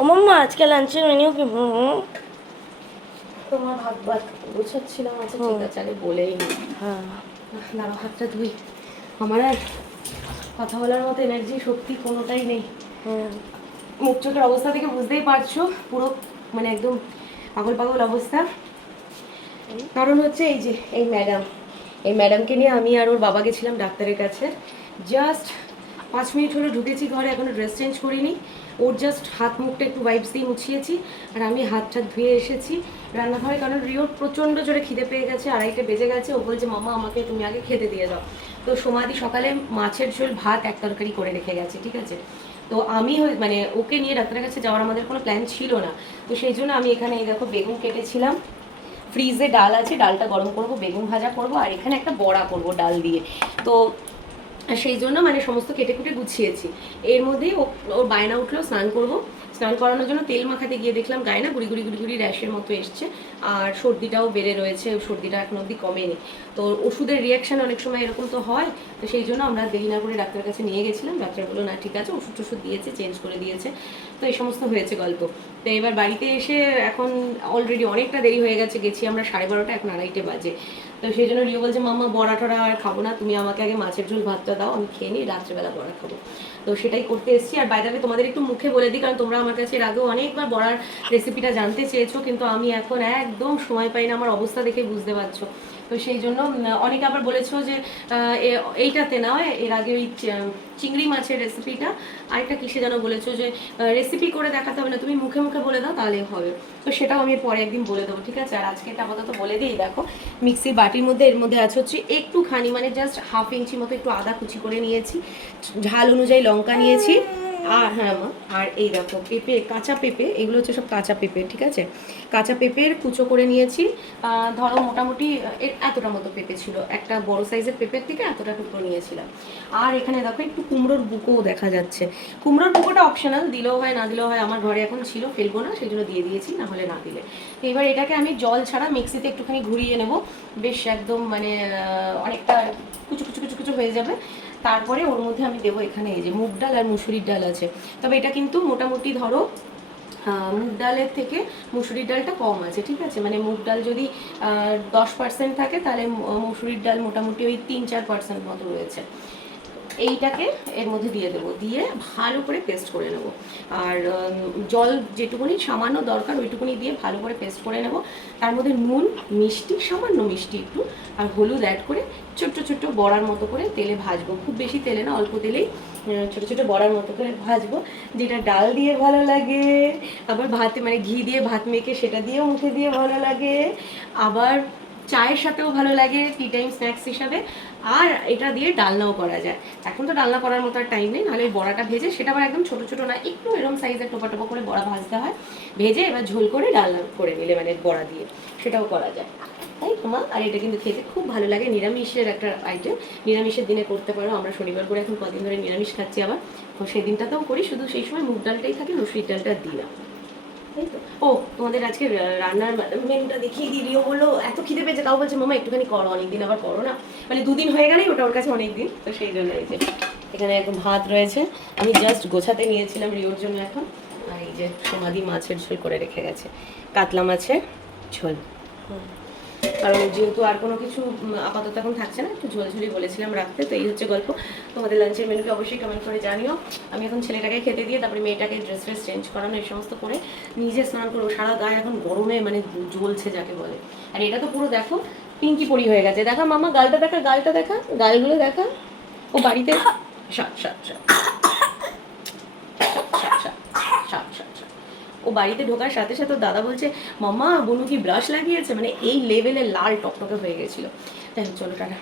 ও মাম্মা আজকে লাঞ্চের মেনু কি? তোমার ভাত গোছাচ্ছিলাম। আচ্ছা ঠিক আছে, আগে বলেই নি। হ্যাঁ দাঁড়াও, হাতটা ধুই। আমার আর কথা বলার মতো এনার্জি সত্যি কোনোটাই নেই। হুম মুখ চোখের অবস্থা থেকে বুঝতেই পারছো, পুরো মানে একদম পাগল পাগল অবস্থা। কারণ হচ্ছে এই ম্যাডামকে নিয়ে আমি আর ওর বাবা গেছিলাম ডাক্তারের কাছে। জাস্ট 5 মিনিট হলো ঢুকেছি ঘরে, এখনো ড্রেস চেঞ্জ করিনি। ওর জাস্ট হাত মুখটা একটু ওয়াইপস দিয়ে মুছিয়েছি, আর আমি হাতটা ধুয়ে এসেছি রান্নাঘরে। কারণ রিওর প্রচণ্ড জোরে খিদে পেয়ে গেছে, 2:30 বেজে গেছে। ও বলছে মামা আমাকে তুমি আগে খেতে দিয়ে দাও। তো সমাধি সকালে মাছের ঝোল ভাত এক তরকারি করে রেখে গেছে, ঠিক আছে। তো আমি মানে ওকে নিয়ে ডাক্তারের কাছে যাওয়ার আমাদের কোনো প্ল্যান ছিল না। তো সেই জন্য আমি এখানে এই দেখো বেগুন কেটেছিলাম, ফ্রিজে ডাল আছে, ডালটা গরম করব, বেগুন ভাজা করব, আর এখানে একটা বড়া করব ডাল দিয়ে। তো সেই জন্য মানে সমস্ত কেটে কুটে গুছিয়েছি। এর মধ্যেই ওর বায়না উঠলো স্নান করব। স্নান করানোর জন্য তেল মাখাতে গিয়ে দেখলাম গায়ে না গুড়ি গুড়ি গুড়ি গুড়ি র্যাশের মতো এসছে, আর সর্দিটাও বেড়ে রয়েছে। সর্দিটা এখন অবধি কমেনি। তো ওষুধের রিয়াকশান অনেক সময় এরকম তো হয়। তো সেই জন্য আমরা দেরি না করে ডাক্তারের কাছে নিয়ে গেছিলাম। ডাক্তার বললো না ঠিক আছে, ওষুধ টষুধ দিয়েছে, চেঞ্জ করে দিয়েছে। তো এই সমস্ত হয়েছে গল্প। তো এবার বাড়িতে এসে এখন অলরেডি অনেকটা দেরি হয়ে গেছে, গেছি আমরা 12:30, এখন 2:30 বাজে। তো সেই জন্য রিও বলছে মাম্মা বড়া টড়া আর খাবো না, তুমি আমাকে আগে মাছের ঝোল ভাতটা দাও, আমি খেয়ে নিই, রাত্রেবেলা বড়া খাবো। তো সেটাই করতে এসেছি। আর বাইরে তোমাদের একটু মুখে বলে দিই, কারণ তোমরা আমার কাছে এর আগেও অনেকবার বড়ার রেসিপিটা জানতে চেয়েছো, কিন্তু আমি এখন একদম সময় পাই না, আমার অবস্থা দেখে বুঝতে পারছো। তো সেই জন্য অনেকে আবার বলেছো যে এইটাতে নয়, এর আগে ওই চিংড়ি মাছের রেসিপিটা আরেকটা কিসে যেন বলেছো যে রেসিপি করে দেখাতে হবে না, তুমি মুখে মুখে বলে দাও তাহলেই হবে। তো সেটাও আমি পরে একদিন বলে দেবো, ঠিক আছে। আর আজকে আপাতত বলে দিই, দেখো মিক্সির বাটির মধ্যে এর মধ্যে আছে হচ্ছে একটুখানি মানে জাস্ট 1/2 ইঞ্চি মতো একটু আদা কুচি করে নিয়েছি, ঝাল অনুযায়ী লঙ্কা নিয়েছি, আর হ্যাঁ মা, আর এই দেখো পেঁপে, কাঁচা পেঁপে, এগুলো হচ্ছে সব কাঁচা পেঁপে, ঠিক আছে। কাঁচা পেঁপের কুচো করে নিয়েছি। ধরো মোটামুটি এতটা মতো পেঁপে ছিল, একটা বড় সাইজের পেঁপের থেকে এতটা টুকরো নিয়েছিলাম। আর এখানে দেখো একটু কুমড়োর বুকোও দেখা যাচ্ছে। কুমড়োর বুকোটা অপশনাল, দিলেও হয় না দিলেও হয়, আমার ঘরে এখন ছিল, ফেলবো না সেই জন্য দিয়ে দিয়েছি, না হলে না দিলে। এবার এটাকে আমি জল ছাড়া মিক্সিতে একটুখানি ঘুরিয়ে নেব, বেশ একদম মানে অনেকটা কুচু কুচু কুচু কুচু হয়ে যাবে। তারপরে ওর মধ্যে আমি দেবো এখানে এই যে মুগ ডাল আর মুসুরির ডাল আছে। তবে এটা কিন্তু মোটামুটি ধরো মুগ ডালের থেকে মুসুরির ডালটা কম আছে, ঠিক আছে। মানে মুগ ডাল যদি 10% থাকে, তাহলে মুসুরির ডাল মোটামুটি ওই 3-4% মতো রয়েছে। এইটাকে এর মধ্যে দিয়ে দেবো, দিয়ে ভালো করে পেস্ট করে নেব। আর জল যেটুকুনি সামান্য দরকার ওইটুকুনি দিয়ে ভালো করে পেস্ট করে নেব। তার মধ্যে নুন, মিষ্টি, সামান্য মিষ্টি একটু, আর হলুদ অ্যাড করে ছোট্ট ছোট্ট বড়ার মতো করে তেলে ভাজবো। খুব বেশি তেলে না, অল্প তেলেই ছোটো ছোটো বড়ার মতো করে ভাজবো। যেটা ডাল দিয়ে ভালো লাগে, আবার ভাতে মানে ঘি দিয়ে ভাত মেখে সেটা দিয়েও মুখে দিয়ে ভালো লাগে, আবার চায়ের সাথেও ভালো লাগে টি টাইম স্ন্যাক্স হিসাবে। আর এটা দিয়ে ডালনাও করা যায়। এখন তো ডালনা করার মতো আর টাইম নেই, নাহলে বড়াটা ভেজে, সেটা আবার একদম ছোটো ছোটো না, একটু এরকম সাইজের টোপা টোপা করে বড়া ভাজতে হয়, ভেজে এবার ঝোল করে ডালনা করে নিলে মানে বড়া দিয়ে, সেটাও করা যায়, তাই তোমার। আর এটা কিন্তু খেতে খুব ভালো লাগে, নিরামিষের একটা আইটেম, নিরামিষের দিনে করতে পারো। আমরা শনিবার করে এখন কদিন ধরে নিরামিষ খাচ্ছি, আবার সেদিনটাতেও করি, শুধু সেই সময় মুগ ডালটাই থাকে, মুসুরির ডালটা দিই না। ও তোমাদের আজকে রান্নার মেনুটা দেখিয়ে দিলিও, বললো এত খিদে পেয়েছে, তাও বলছে মামা একটুখানি করো, অনেকদিন আবার করো না, মানে 2 দিন হয়ে গেলেই ওটা ওর কাছে অনেক দিন। তো সেই জন্য এই যে এখানে একদম ভাত রয়েছে, আমি জাস্ট গোছাতে নিয়েছিলাম রিওর জন্য এখন। আর এই যে সমাধি মাছের ঝোল করে রেখে গেছে, কাতলা মাছের ঝোল। কারণ যেহেতু আর কোনো কিছু আপাতত এখন থাকছে না, একটু ঝোলঝুলি বলেছিলাম রাখতে। তো এই হচ্ছে গল্প। তোমাদের লাঞ্চের মেনুকে অবশ্যই কমেন্ট করে জানিও। আমি এখন ছেলেটাকে খেতে দিয়ে তারপরে মেয়েটাকে ড্রেস ট্রেস চেঞ্জ করানো, এই সমস্ত করে নিজে স্নান করবো। সারা গায়ে এখন গরমে মানে জ্বলছে যাকে বলে। আর এটা তো পুরো দেখো পিঙ্কি পরি হয়ে গেছে। দেখা মামা গালটা দেখা, গালটা দেখা, গালগুলো দেখা। ও বাড়িতে ও বাড়িতে ঢোকার সাথে সাথে দাদা বলছে মাম্মা বনু কি ব্রাশ লাগিয়েছে, মানে এই লেভেলে লাল টকটকে হয়ে গেছিলো। তাই চলো টাটা।